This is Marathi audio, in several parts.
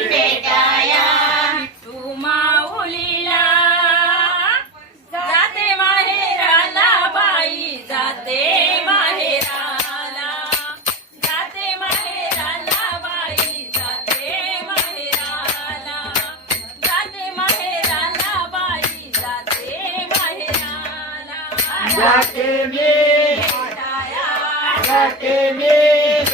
भेटाया तू माऊलीला जाते माहेराला जाते माहेराला. जाते बाई जाते माहेराला. जाते माहेराला बाई जाते माहेराला. जाते मी. भेटाया जाते मी.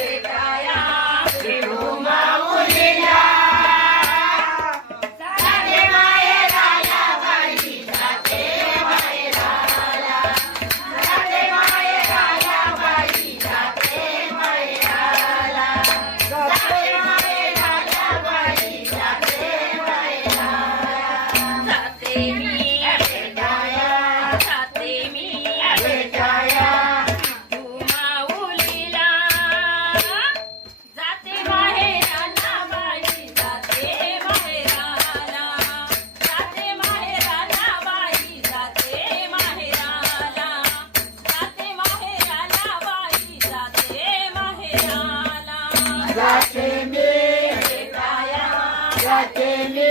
केली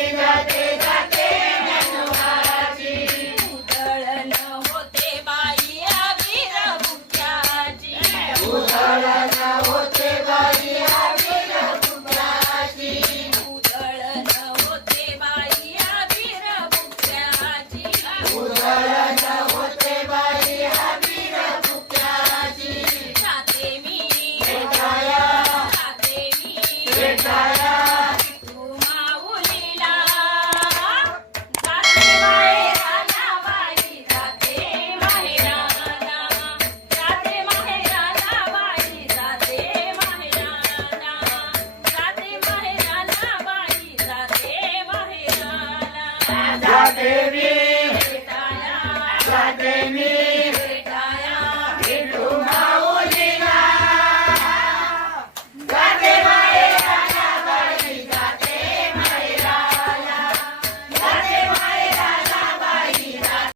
La Devi, la Devi.